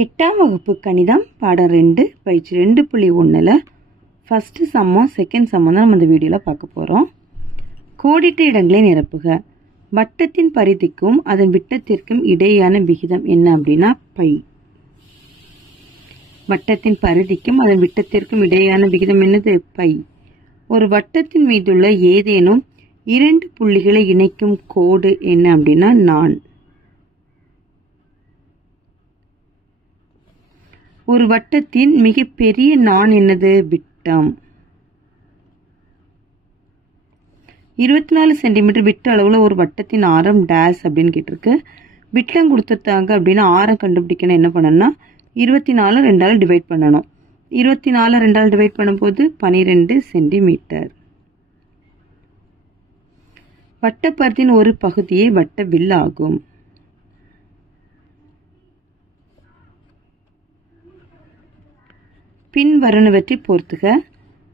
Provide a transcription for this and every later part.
8ஆம் வகுப்பு கணிதம் பாடம் 2 பயிற்சி 2.1ல ஃபர்ஸ்ட் சம்மம் செகண்ட் சம்மம் தான் நம்ம இந்த வீடியோவில் பார்க்க போகிறோம். கோடிட்ட இடங்களை நிரப்புக. வட்டத்தின் பரிதிக்கும் அதன் விட்டத்திற்கும் இடையேயான விகிதம் என்ன அப்படின்னா பை. வட்டத்தின் பரிதிக்கும் அதன் விட்டத்திற்கும் இடையேயான விகிதம் என்னது? பை. ஒரு வட்டத்தின் மீதுள்ள ஏதேனும் 2 புள்ளிகளை இணைக்கும் கோடு என்ன அப்படின்னா நான். ஒரு வட்டத்தின் மிகப்பெரிய நான் என்னது? விட்டம். 24 சென்டிமீட்டர் விட்ட அளவுல ஒரு வட்டத்தின் ஆரம் டேஸ் அப்படின்னு கேட்டிருக்கு. விட்டம் கொடுத்துட்டாங்க அப்படின்னா ஆரம் கண்டுபிடிக்கணும். என்ன பண்ணணும்னா 24 2ஆல் டிவைட் பண்ணணும். 24 2ஆல் டிவைட் பண்ணும்போது 12 சென்டிமீட்டர். வட்டப்பரத்தின் ஒரு பகுதியே வட்ட வில் ஆகும். பின் வருவனவற்றை பொறுத்துக.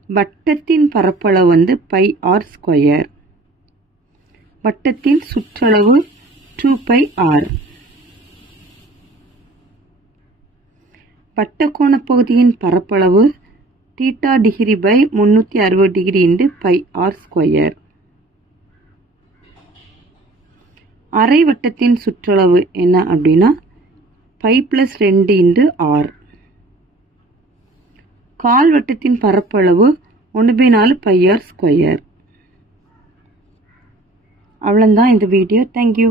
வட்டத்தின் பரப்பளவு பை ஆர் ஸ்கொயர். வட்டத்தின் சுற்றளவு 2π r. வட்டக்கோண பகுதியின் பரப்பளவு θ degree by 360 degree into π r square. அரை வட்டத்தின் சுற்றளவு என்ன அப்படின்னா π + 2 இன்டு r. கால் வட்டத்தின் பரப்பளவு 1/4 π r ஸ்கொயர். அவ்வளவுதான் இந்த வீடியோ. தேங்க்யூ.